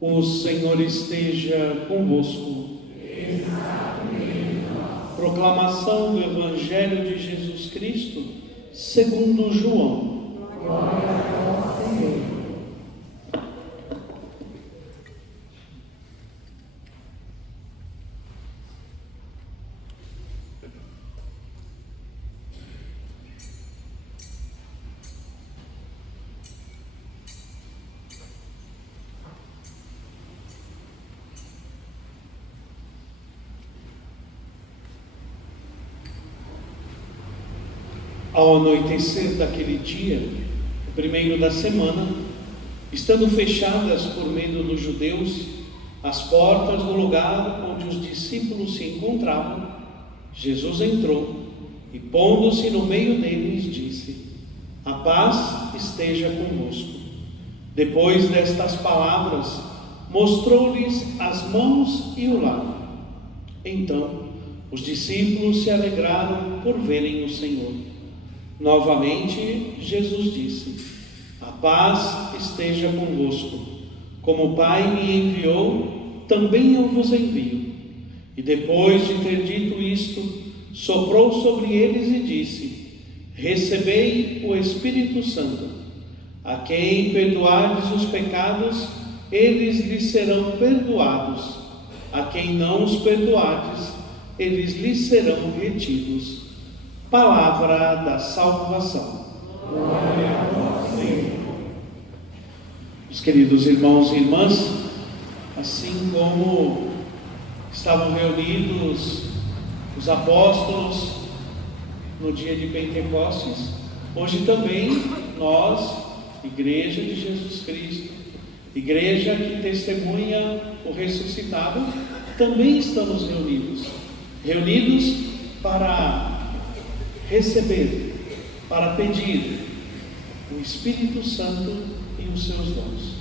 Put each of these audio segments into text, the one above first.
O Senhor esteja convosco. Proclamação do Evangelho de Jesus Cristo, segundo João. Glória a vós, Senhor. Ao anoitecer daquele dia, o primeiro da semana, estando fechadas por medo dos judeus as portas do lugar onde os discípulos se encontravam, Jesus entrou e, pondo-se no meio deles, disse: "A paz esteja convosco." Depois destas palavras, mostrou-lhes as mãos e o lado. Então, os discípulos se alegraram por verem o Senhor. Novamente, Jesus disse: "A paz esteja convosco. Como o Pai me enviou, também eu vos envio." E depois de ter dito isto, soprou sobre eles e disse: "Recebei o Espírito Santo. A quem perdoardes os pecados, eles lhes serão perdoados. A quem não os perdoardes, eles lhes serão retidos." Palavra da salvação. Glória a vós, Senhor. Meus queridos irmãos e irmãs, assim como estavam reunidos os apóstolos no dia de Pentecostes, hoje também nós, Igreja de Jesus Cristo, Igreja que testemunha o ressuscitado, também estamos reunidos para receber, para pedir o Espírito Santo e os seus dons.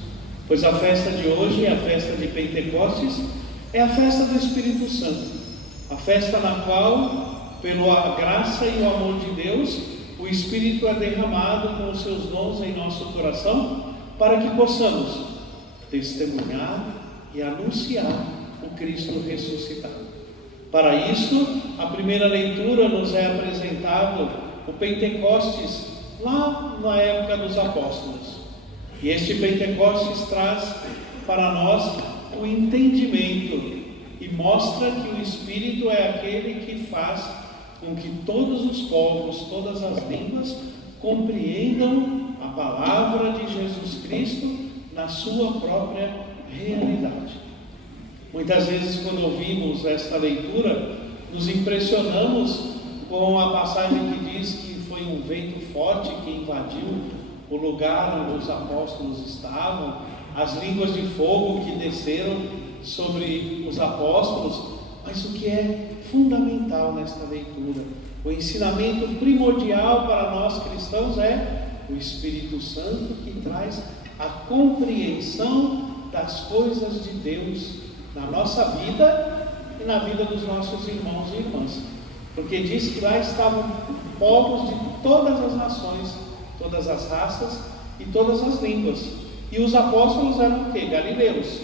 Pois a festa de hoje, a festa de Pentecostes, é a festa do Espírito Santo, a festa na qual, pela graça e o amor de Deus, o Espírito é derramado com os seus dons em nosso coração, para que possamos testemunhar e anunciar o Cristo ressuscitado. Para isso, a primeira leitura nos é apresentado o Pentecostes, lá na época dos apóstolos. E este Pentecostes traz para nós o entendimento e mostra que o Espírito é aquele que faz com que todos os povos, todas as línguas, compreendam a palavra de Jesus Cristo na sua própria realidade. Muitas vezes, quando ouvimos esta leitura, nos impressionamos com a passagem que diz que foi um vento forte que invadiu o lugar onde os apóstolos estavam, as línguas de fogo que desceram sobre os apóstolos. Mas o que é fundamental nesta leitura, o ensinamento primordial para nós cristãos, é o Espírito Santo que traz a compreensão das coisas de Deus na nossa vida e na vida dos nossos irmãos e irmãs, porque diz que lá estavam povos de todas as nações, todas as raças e todas as línguas, e os apóstolos eram o quê? Galileus,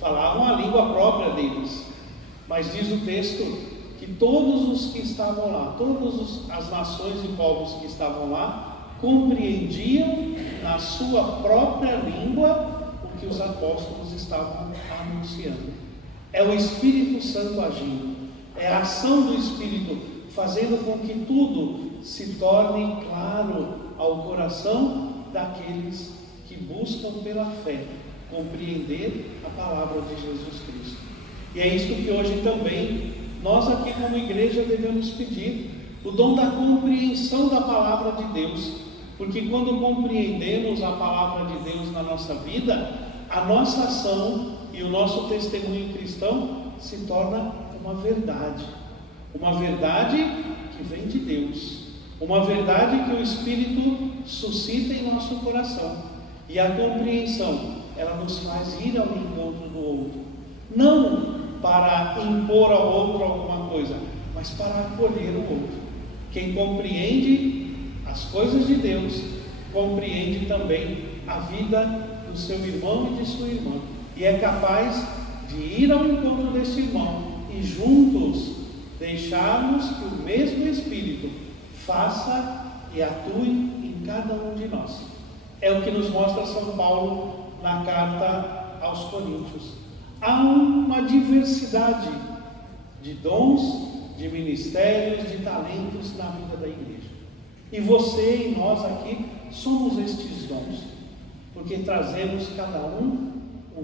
falavam a língua própria deles, mas diz o texto que todos os que estavam lá, todas as nações e povos que estavam lá, compreendiam na sua própria língua que os apóstolos estavam anunciando. É o Espírito Santo agindo, é a ação do Espírito fazendo com que tudo se torne claro ao coração daqueles que buscam pela fé compreender a palavra de Jesus Cristo. E é isso que hoje também nós aqui como igreja devemos pedir, o dom da compreensão da palavra de Deus, porque quando compreendemos a palavra de Deus na nossa vida, a nossa ação e o nosso testemunho cristão se torna uma verdade que vem de Deus, uma verdade que o Espírito suscita em nosso coração, e a compreensão, ela nos faz ir ao encontro do outro, não para impor ao outro alguma coisa, mas para acolher o outro. Quem compreende as coisas de Deus, compreende também a vida do seu irmão e de sua irmã. e é capaz de ir ao encontro deste irmão e juntos deixarmos que o mesmo Espírito faça e atue em cada um de nós. É o que nos mostra São Paulo na carta aos Coríntios. Há uma diversidade de dons, de ministérios, de talentos na vida da igreja. E você e nós aqui somos estes dons, porque trazemos cada um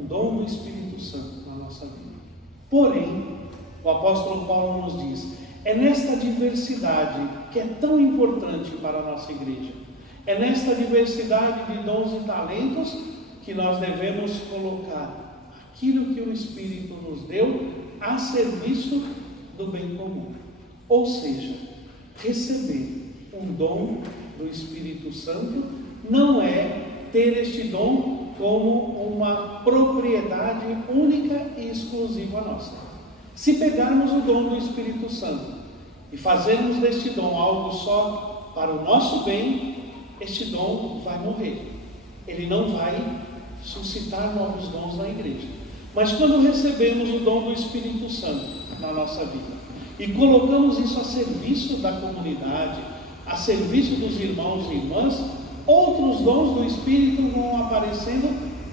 dom do Espírito Santo na nossa vida. Porém, o apóstolo Paulo nos diz, é nesta diversidade que é tão importante para a nossa igreja. É nesta diversidade de dons e talentos que nós devemos colocar aquilo que o Espírito nos deu a serviço do bem comum. Ou seja, receber um dom do Espírito Santo não é ter este dom como uma propriedade única e exclusiva nossa. Se pegarmos o dom do Espírito Santo e fazermos deste dom algo só para o nosso bem, este dom vai morrer. Ele não vai suscitar novos dons na igreja. Mas quando recebemos o dom do Espírito Santo na nossa vida e colocamos isso a serviço da comunidade, a serviço dos irmãos e irmãs, outros dons do Espírito vão aparecendo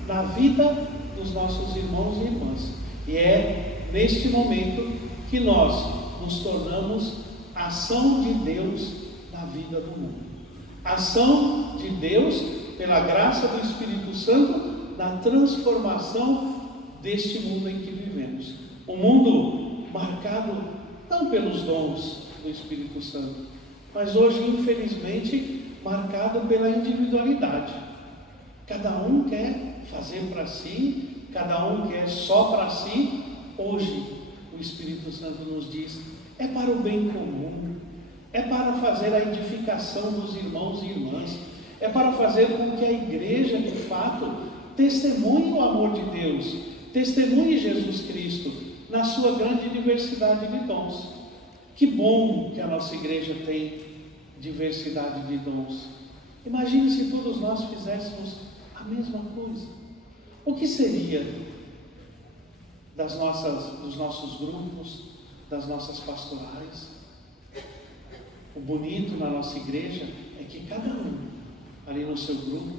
na vida dos nossos irmãos e irmãs. E é neste momento que nós nos tornamos ação de Deus na vida do mundo. Ação de Deus, pela graça do Espírito Santo, na transformação deste mundo em que vivemos. Um mundo marcado não pelos dons do Espírito Santo, mas hoje, infelizmente, marcado pela individualidade. Cada um quer fazer para si, cada um quer só para si. Hoje, o Espírito Santo nos diz, é para o bem comum, é para fazer a edificação dos irmãos e irmãs, é para fazer com que a igreja, de fato, testemunhe o amor de Deus, testemunhe Jesus Cristo na sua grande diversidade de dons. Que bom que a nossa igreja tem diversidade de dons. Imagine se todos nós fizéssemos a mesma coisa. O que seria dos nossos grupos, das nossas pastorais? O bonito na nossa igreja é que cada um, ali no seu grupo,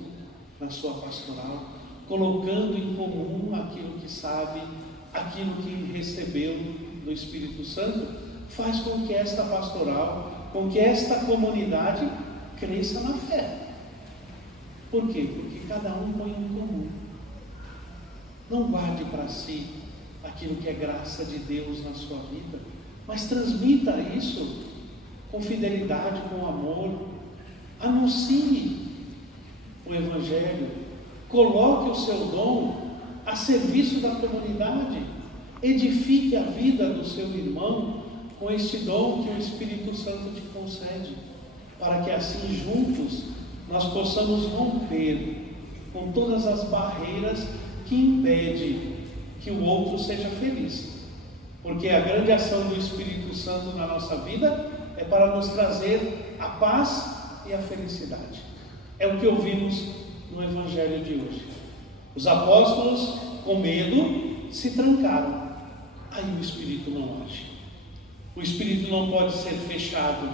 na sua pastoral, colocando em comum aquilo que sabe, aquilo que recebeu do Espírito Santo, faz com que esta pastoral, com que esta comunidade cresça na fé. Por quê? Porque cada um põe em comum. Não guarde para si aquilo que é graça de Deus na sua vida, mas transmita isso com fidelidade, com amor. Anuncie o Evangelho, coloque o seu dom a serviço da comunidade, edifique a vida do seu irmão com este dom que o Espírito Santo te concede, para que assim juntos nós possamos romper com todas as barreiras que impedem que o outro seja feliz. Porque a grande ação do Espírito Santo na nossa vida é para nos trazer a paz e a felicidade. É o que ouvimos no Evangelho de hoje. Os apóstolos, com medo, se trancaram. Aí o Espírito não age. O Espírito não pode ser fechado.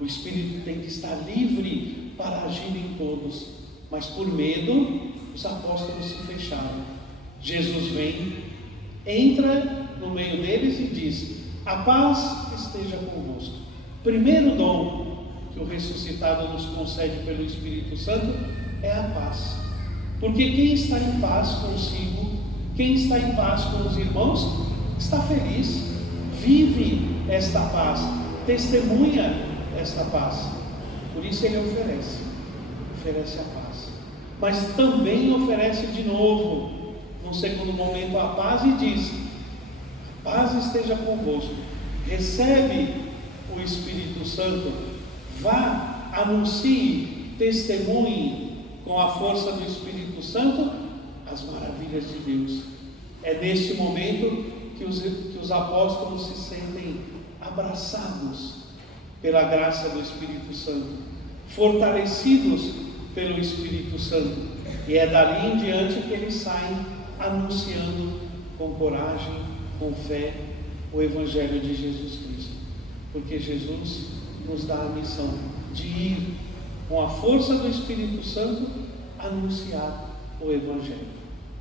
O Espírito tem que estar livre para agir em todos. Mas por medo, os apóstolos se fecharam. Jesus vem, entra no meio deles e diz: a paz esteja convosco. Primeiro dom que o ressuscitado nos concede pelo Espírito Santo é a paz. Porque quem está em paz consigo, quem está em paz com os irmãos, está feliz, vive esta paz, testemunha esta paz. Por isso ele oferece a paz. Mas também oferece de novo, no segundo momento, a paz e diz: a paz esteja convosco. Recebe o Espírito Santo, vá, anuncie, testemunhe com a força do Espírito Santo as maravilhas de Deus. É neste momento que os apóstolos se sentem abraçados pela graça do Espírito Santo, fortalecidos pelo Espírito Santo, e é dali em diante que eles saem anunciando com coragem, com fé, o Evangelho de Jesus Cristo. Porque Jesus nos dá a missão de ir, com a força do Espírito Santo, anunciar o Evangelho.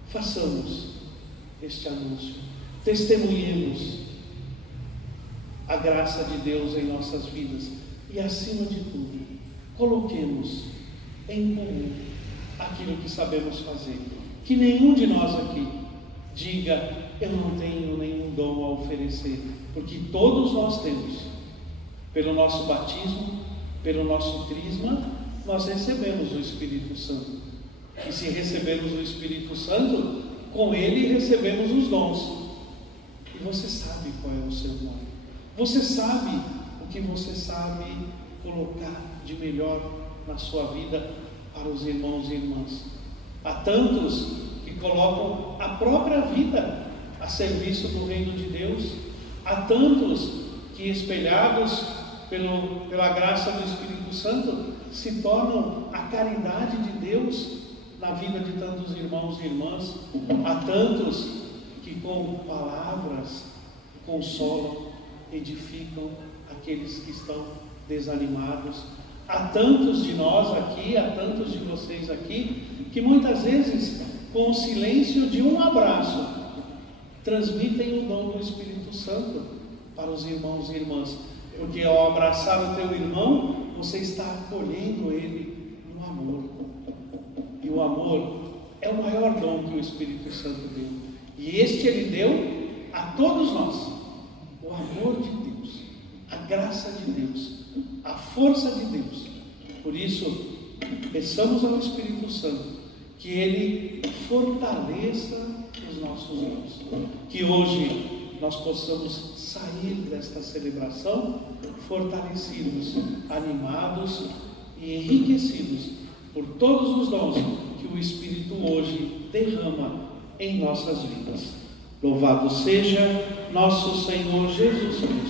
Façamos este anúncio, testemunhemos a graça de Deus em nossas vidas e, acima de tudo, coloquemos em comum aquilo que sabemos fazer. Que nenhum de nós aqui diga: eu não tenho nenhum dom a oferecer, porque todos nós temos. Pelo nosso batismo, pelo nosso crisma, nós recebemos o Espírito Santo. E se recebemos o Espírito Santo, com ele recebemos os dons. E você sabe qual é o seu dom. Você sabe o que você sabe colocar de melhor na sua vida para os irmãos e irmãs. Há tantos que colocam a própria vida a serviço do reino de Deus. Há tantos que, espelhados pela graça do Espírito Santo, se tornam a caridade de Deus na vida de tantos irmãos e irmãs. Há tantos que com palavras consolam, edificam aqueles que estão desanimados. Há tantos de nós aqui, há tantos de vocês aqui, que muitas vezes, com o silêncio de um abraço, transmitem o dom do Espírito Santo para os irmãos e irmãs. Porque ao abraçar o teu irmão, você está acolhendo ele no amor. E o amor é o maior dom que o Espírito Santo deu. E este ele deu a todos nós. O amor de Deus, a graça de Deus, a força de Deus. Por isso, peçamos ao Espírito Santo que ele fortaleça os nossos dons. Que hoje nós possamos sair desta celebração fortalecidos, animados e enriquecidos por todos os dons que o Espírito hoje derrama em nossas vidas. Louvado seja nosso Senhor Jesus Cristo.